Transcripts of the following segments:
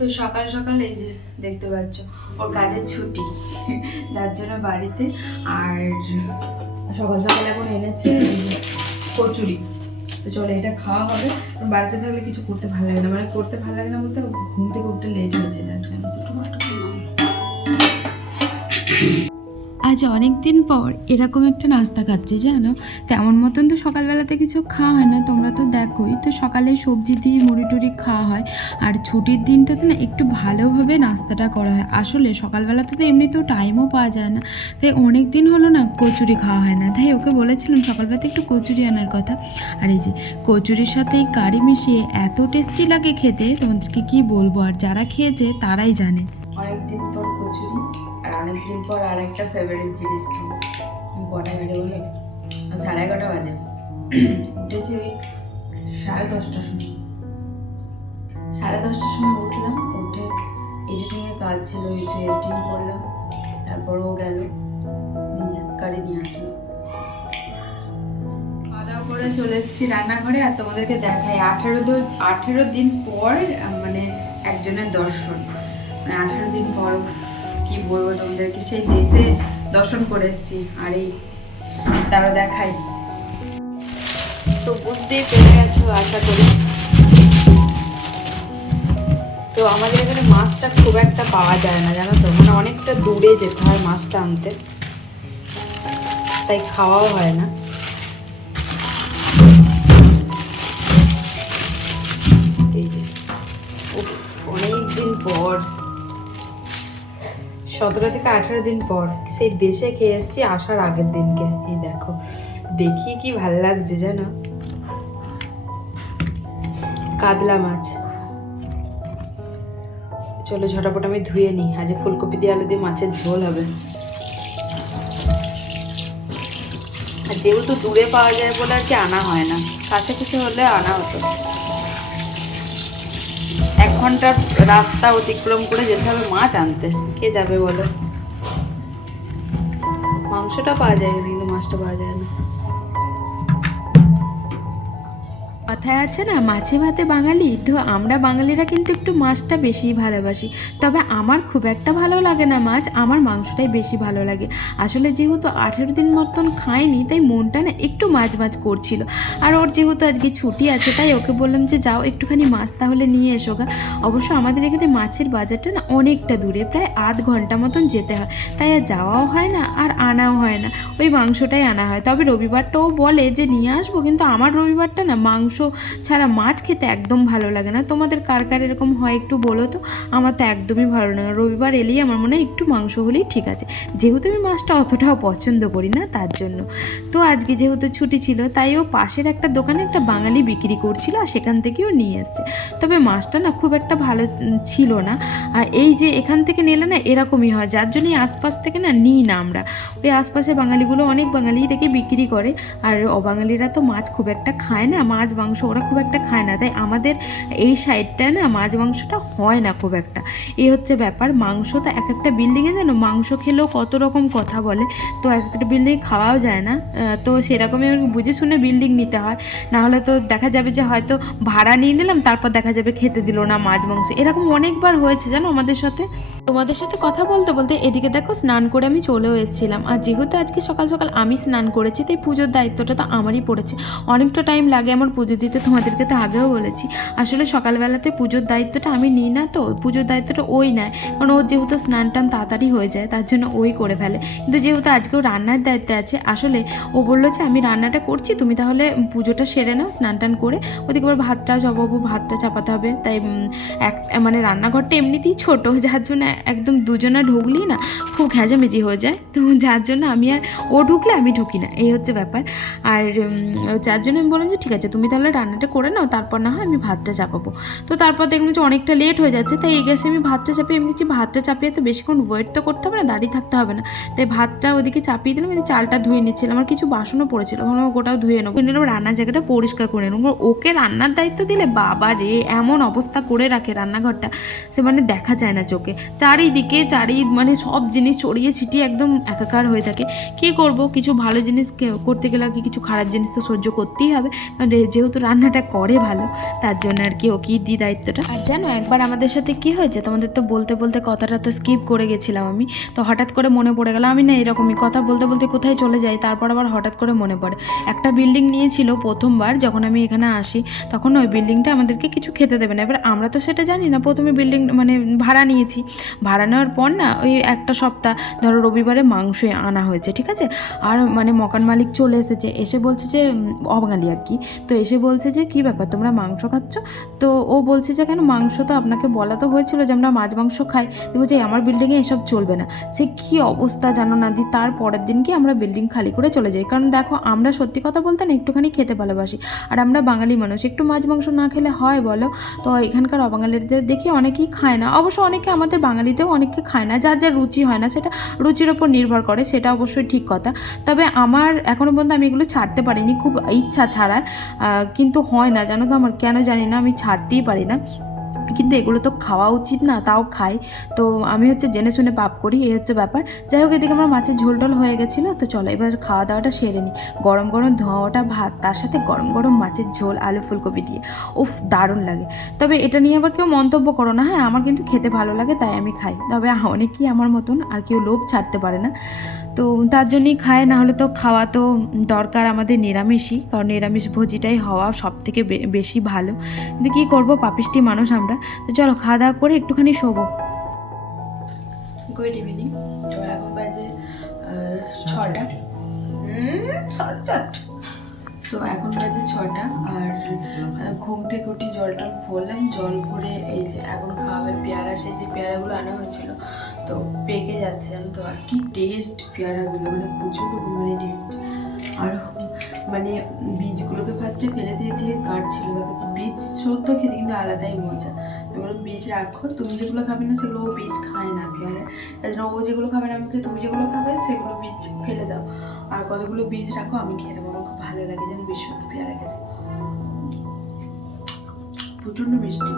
তো সকাল সকাল এই যে দেখতে পাচ্ছ ওর কাজের ছুটি, যার জন্য বাড়িতে। আর সকাল সকাল এখন এনেছে কচুরি। তো চলো এটা খাওয়া হবে। বাড়িতে থাকলে কিছু করতে ভালো লাগে না, মানে করতে ভালো লাগে না বলতে ঘুম থেকে উঠতে লেট হয়েছে, যার জন্য আজ অনেক দিন পর এরকম একটা নাস্তা খাচ্ছি জানো। তেমন মতন তো সকালবেলাতে কিছু খাওয়া হয় না, তোমরা তো দেখোই। তো সকালে সবজি দিয়ে মুড়ি টুড়ি খাওয়া হয়, আর ছুটির দিনটাতে না একটু ভালোভাবে নাস্তাটা করা হয়। আসলে সকালবেলাতে তো এমনিতেও টাইমও পাওয়া যায় না, তাই অনেক দিন হলো না কচুরি খাওয়া হয় না। তাই ওকে বলেছিলাম সকালবেলাতে একটু কচুরি আনার কথা। আর এই যে কচুরির সাথে এই কারি মিশিয়ে এত টেস্টি লাগে খেতে, তোমাদেরকে কি বলবো, আর যারা খেয়েছে তারাই জানে। অনেকদিন পর কচুরি, আর অনেকদিন পর আর একটা ফেভারিট জিনিস খাবো। কটা বাজে বলো? 11:30 বাজে। উঠেছি ওই 10:30টার সময়। 10:30টার সময় উঠলাম, উঠে এডিটিংয়ের কাজ ছিল, কিছু এডিটিং করলাম। তারপর ও গেল গাড়ি নিয়ে আসলো। খাওয়া দাওয়া করে চলে এসেছি রান্নাঘরে। আর তোমাদেরকে দেখাই 18 দিন পর মানে একজনের দর্শন, মানে 18 দিন পর কি বলবো তোমাদেরকে, সেই মেসে দর্শন করে এসেছি। আর এই তারও দেখাই, তো বুঝতেই পেরে গেছো আশা করি। তো আমাদের এখানে মাছটা খুব একটা পাওয়া যায় না জানো তো, মানে অনেকটা দূরে যেতে হয় মাছটা আনতে, তাই খাওয়াও হয় না। এই যে অনেক দিন পর, 17 থেকে 18 দিন পর সেই দেশে খেয়ে এসেছি আসার আগের দিনকে। এই দেখো দেখিয়ে কি ভাল লাগছে জানো, কাতলা মাছ। চলো ঝটাপট আমি ধুয়ে নিই, আজ ফুলকপি দিয়ে আলু দিয়ে মাছের ঝোল হবে। আর যেহেতু দূরে পাওয়া যায় বলে আর কি আনা হয় না, কাছে কিছু হলে আনা হতো। 1 ঘন্টার রাস্তা অতিক্রম করে যেতে হবে মাছ আনতে, কে যাবে বলো? মাংসটা পাওয়া যায় কিন্তু মাছটা পাওয়া যায় না। কথায় আছে না, মাছে ভাতে বাঙালি। তো আমরা বাঙালিরা কিন্তু একটু মাছটা বেশি ভালোবাসি, তবে আমার খুব একটা ভালো লাগে না মাছ, আমার মাংসটাই বেশি ভালো লাগে। আসলে যেহেতু 18 দিন মতন খাইনি, তাই মনটা না একটু মাছ মাছ করছিল। আর ওর যেহেতু আজকে ছুটি আছে, তাই ওকে বললাম যে যাও একটুখানি মাছ তাহলে নিয়ে এসো গা। অবশ্য আমাদের এখানে মাছের বাজারটা না অনেকটা দূরে, প্রায় আধ ঘন্টা মতন যেতে হয়, তাই আর যাওয়াও হয় না আর আনাও হয় না, ওই মাংসটাই আনা হয়। তবে রবিবারটাও বলে যে নিয়ে আসবো, কিন্তু আমার রবিবারটা না মাংস ছাড়া মাছ খেতে একদম ভালো লাগে না। তোমাদের কার কার এরকম হয় একটু বলো তো, আমার তো একদমই ভালো লাগে না। রবিবার এলেই আমার মনে হয় একটু মাংস হলেই ঠিক আছে, যেহেতু আমি মাছটা অতটাও পছন্দ করি না তার জন্য। তো আজকে যেহেতু ছুটি ছিল, তাই ও পাশের একটা দোকানে একটা বাঙালি বিক্রি করছিল, আর সেখান থেকেও নিয়ে এসছে। তবে মাছটা না খুব একটা ভালো ছিল না। আর এই যে এখান থেকে নিলে না এরকমই হয়, যার জন্যই আশপাশ থেকে না নিই না আমরা। ওই আশপাশের বাঙালিগুলো অনেক বাঙালি থেকে বিক্রি করে, আর অবাঙালিরা তো মাছ খুব একটা খায় না, মাছ মাংস ওরা খুব একটা খায় না, তাই আমাদের এই সাইডটায় না মাছ মাংসটা হয় না খুব একটা। এই হচ্ছে ব্যাপার। মাংস তো এক একটা বিল্ডিংয়ে জানো মাংস খেলেও কত রকম কথা বলে, তো এক একটা বিল্ডিংয়ে খাওয়াও যায় না। তো সেরকমই বুঝে শুনে বিল্ডিং নিতে হয়, না হলে তো দেখা যাবে যে হয়তো ভাড়া নিয়ে নিলাম, তারপর দেখা যাবে খেতে দিল না মাছ মাংস। এরকম অনেকবার হয়েছে জানো আমাদের সাথে। তোমাদের সাথে কথা বলতে বলতে এদিকে দেখো স্নান করে আমি চলেও এসেছিলাম। আর যেহেতু আজকে সকাল সকাল আমি স্নান করেছি, তাই পুজোর দায়িত্বটা তো আমারই পড়েছে। অনেকটা টাইম লাগে আমার পুজো দিতে, তোমাদেরকে তো আগেও বলেছি। আসলে সকালবেলাতে পুজোর দায়িত্বটা আমি নিই না, তো পুজোর দায়িত্বটা ওই নেয়, কারণ ওর যেহেতু স্নান টান তাড়াতাড়ি হয়ে যায়, তার জন্য ওই করে ফেলে। কিন্তু যেহেতু আজকেও রান্নার দায়িত্বে আছে, আসলে ও বললো যে আমি রান্নাটা করছি, তুমি তাহলে পুজোটা সেরে নাও স্নান টান করে, ওদিকে আবার ভাতটাও চাপাবো, ভাতটা চাপাতে হবে। তাই মানে রান্নাঘরটা এমনিতেই ছোট, যার জন্য একদম দুজনে ঢুকলেই না খুব ঘেঁজামেজি হয়ে যায়, তো যার জন্য আমি আর ও ঢুকলে আমি ঢুকি না, এই হচ্ছে ব্যাপার। আর যার জন্য আমি বললাম যে ঠিক আছে তুমি তাহলে রান্নাটা করে নাও, তারপর না হয় আমি ভাতটা চাপাবো। তো তারপর দেখলাম যে অনেকটা লেট হয়ে যাচ্ছে, তাই এই গ্যাসে আমি ভাতটা চাপিয়ে, আমি দেখছি ভাতটা চাপিয়ে তো বেশিক্ষণ ওয়েট তো করতে হবে না, দাঁড়িয়ে থাকতে হবে না, তাই ভাতটা ওদিকে চাপিয়ে দিলাম। এই চালটা ধুয়ে নিচ্ছিলাম, আমার কিছু বাসনও পড়েছিল, ভাবলাম ওটাও ধুয়ে নেবো, রান্নার জায়গাটা পরিষ্কার করে নেবো। ওকে রান্নার দায়িত্ব দিলে বাবা রে এমন অবস্থা করে রাখে রান্নাঘরটা, সে মানে দেখা যায় না চোখে। চারিদিকে মানে সব জিনিস ছড়িয়ে ছিটিয়ে একদম একাকার হয়ে থাকে। কী করব, কিছু ভালো জিনিস করতে গেলে আর কি কিছু খারাপ জিনিস তো সহ্য করতেই হবে, কারণ যেহেতু যেহেতু রান্নাটা করে ভালো, তার জন্য আর কি ওকেই দিই দায়িত্বটা। আর জানো একবার আমাদের সাথে কি হয়েছে, তোমাদের তো বলতে বলতে কথাটা তো স্কিপ করে গেছিলাম আমি, তো হঠাৎ করে মনে পড়ে গেল। আমি না এরকমই কথা বলতে বলতে কোথায় চলে যাই, তারপর আবার হঠাৎ করে মনে পড়ে। একটা বিল্ডিং নিয়েছিল প্রথমবার যখন আমি এখানে আসি, তখন ওই বিল্ডিংটা আমাদেরকে কিছু খেতে দেবে না। এবার আমরা তো সেটা জানি না, প্রথমে বিল্ডিং মানে ভাড়া নিয়েছি, ভাড়া নেওয়ার পর না ওই একটা সপ্তাহ ধরো রবিবারে মাংস আনা হয়েছে, ঠিক আছে। আর মানে মকান মালিক চলে এসেছে, এসে বলছে যে অবাঙালি আর কি, তো এসে বলছে যে কী ব্যাপার তোমরা মাংস খাচ্ছ। তো ও বলছে যে কেন মাংস তো আপনাকে বলা তো হয়েছিল যে আমরা মাছ মাংস খাই। তো বলছে আমার বিল্ডিংয়ে এসব চলবে না। সে কী অবস্থা জানো না দি, তার পরের দিন কি আমরা বিল্ডিং খালি করে চলে যাই। কারণ দেখো আমরা সত্যি কথা বলতে না একটুখানি খেতে ভালোবাসি, আর আমরা বাঙালি মানুষ, একটু মাছ মাংস না খেলে হয় বলো। তো এখানকার অবাঙালিদের দেখি অনেকেই খায় না, অবশ্য অনেকে আমাদের বাঙালিতেও অনেকে খায় না, যার যার রুচি হয় না, সেটা রুচির ওপর নির্ভর করে, সেটা অবশ্যই ঠিক কথা। তবে আমার এখনও পর্যন্ত আমি এগুলো ছাড়তে পারিনি, খুব ইচ্ছা ছাড়ার, কিন্তু হয় না জানো তো, আমার কেন জানি না, আমি ছাড়তেই পারি না। কিন্তু এগুলো তো খাওয়া উচিত না, তাও খাই। তো আমি হচ্ছে জেনে শুনে পাপ করি, এই হচ্ছে ব্যাপার। যাই হোক, এদিকে আমার মাছের ঝোল টোল হয়ে গেছিলো, তো চলো এবার খাওয়া দাওয়াটা সেরে নিই। গরম গরম ধোঁয়াটা ভাত, তার সাথে গরম গরম মাছের ঝোল আলু ফুলকপি দিয়ে, উফ দারুণ লাগে। তবে এটা নিয়ে আবার কেউ মন্তব্য করো না, হ্যাঁ আমার কিন্তু খেতে ভালো লাগে তাই আমি খাই। তবে অনেকেই আমার মতন আর কেউ লোভ ছাড়তে পারে না, তো তার জন্যই খায়, না হলে তো খাওয়া তো দরকার আমাদের নিরামিষই, কারণ নিরামিষ ভোজিটাই হওয়া সব থেকে বেশি ভালো। কিন্তু কী করবো, পাপিষ্টি মানুষ আমরা। তো চলো খাওয়া দাওয়া করে একটুখানি শোবো। Good evening. তো এখন বাজে 6টা, 4:30। তো এখন বাজে 6টা, আর ঘুম থেকে উঠে জল টল ফেললাম, জল করে এই যে এখন খাওয়াবে পেয়ারা। সেই যে পেয়ারাগুলো আনা হয়েছিল তো পেকে যাচ্ছে জানো তো, আর কি টেস্ট পেয়ারাগুলো, মানে প্রচুর পরিমাণে টেস্ট। আর মানে বীজগুলোকে ফার্স্টে ফেলে দিয়ে দিয়ে কাটছিল, ব্যাপারটা বীজ সত্য খেতে কিন্তু আলাদাই মজা। যেমন বীজ রাখো, তুমি যেগুলো খাবে না সেগুলো ও বীজ খায় না পেয়ারা, তাই জন্য ও যেগুলো খাবে না বলছে তুমি যেগুলো খাবে সেগুলো বীজ ফেলে দাও, আর কতগুলো বীজ রাখো আমি খেয়ে নেবো। আমার খুব ভালো লাগে যেন বিশুদ্ধ পেয়ারা খেতে, প্রচণ্ড মিষ্টি,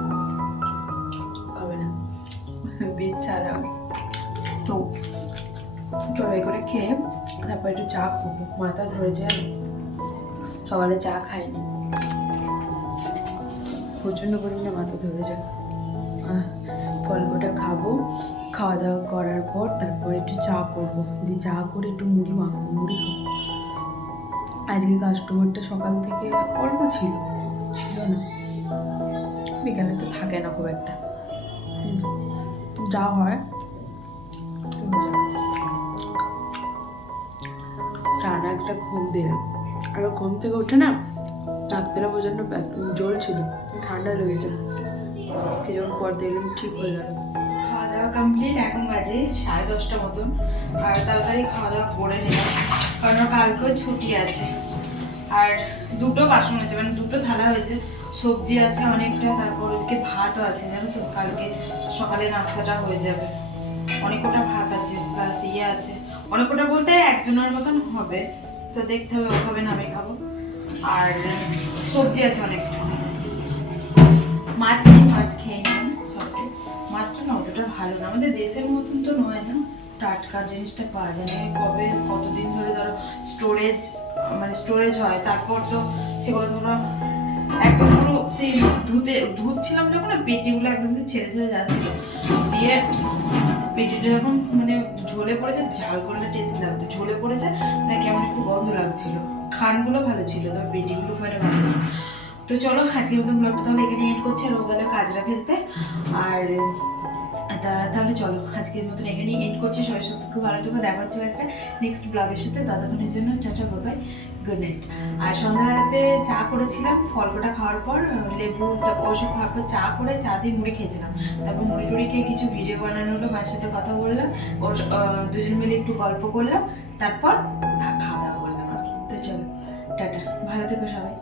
খাবে না বীজ ছাড়াও। তো চলো করে খেয়ে তারপর একটু চা খাবো, মাথা ধরেছে, সকালে চা খাইনি, প্রচণ্ড পরিমাণে মাথা ধরেছে। ফলকোটা খাবো, খাওয়া দাওয়া করার পর তারপর একটু চা করবো, দিয়ে চা করে একটু মুড়ি মাখবো, মুড়ি খাবো। আজকে কাস্টমারটা সকাল থেকে অল্প ছিল না, বিকালে তো থাকে না খুব একটা, যা হয় টানা একটা ঘুম দিলাম। আবার ঘুম থেকে উঠে না রাত্রে পর্যন্ত জল ছিল, ঠান্ডা লেগেছে, কিছুক্ষণ পর দেখলাম ঠিক হয়ে গেল। খাওয়া দাওয়া কমপ্লিট, এখন বাজে 10:30 মতন, আর তাড়াতাড়ি খাওয়া দাওয়া করে নিলাম কারণ কালকেও ছুটি আছে। আর দুটো বাসন হয়েছে, মানে দুটো থালা হয়েছে, সবজি আছে অনেকটা, তারপর ওদিকে ভাতও আছে জানো তো, কালকে সকালে নাস্তাটা হয়ে যাবে। অনেক কটা ভাত আছে, প্লাস আছে, অনেক কটা বলতে একজনের মতন হবে, তো দেখতে হবে ও খাবে না আমি খাবো। আর সবজি আছে অনেকটা, মাছ নেই, মাছ খেয়ে নিলাম সবটা। মাছটা না অতটা ভালো না, আমাদের দেশের মতন তো নয় না, টাটকা জিনিসটা পাওয়া যায় না, কবে কতদিন ধরে ধরো স্টোরেজ হয়, তারপর তো সেগুলো ধরো একদম পুরো সেই ধুচ্ছিলাম যখন না, পেটিগুলো একদম ছেড়ে ছেড়ে যাচ্ছিল, দিয়ে পেটিটা যখন মানে ঝোলে পড়েছে, ঝাল করলে টেস্ট লাগতো, ঝোলে পড়েছে মানে কেমন একটু গন্ধ লাগছিল। খানগুলো ভালো ছিল, তবে পেটিগুলো খুব একটা ভালো না। তো চলো আজকের মতন ব্লগটা তাহলে এখানে এন্ড করছি, আর ও গেলে কাজরা ফেলতে। আর তাহলে চলো আজকের মতন এখানেই এন্ড করছি। সবাই সত্যি খুব ভালো থেকো, দেখা হচ্ছে একটা নেক্সট ব্লগের সাথে, ততক্ষণের জন্য টাটা বাই, গুড নাইট। আর সন্ধ্যাবেলাতে চা করেছিলাম, ফলকোটা খাওয়ার পর লেবু ওসব খাওয়ার পর চা করে চা দিয়ে মুড়ি খেয়েছিলাম, তারপর মুড়ি টুড়ি খেয়ে কিছু ভিডিও বানানো হলো, মায়ের সাথে কথা বললাম, ওর দুজন মিলে একটু গল্প করলাম, তারপর খাওয়া দাওয়া করলাম আর কি। তো চলো টাটা, ভালো থেকো সবাই।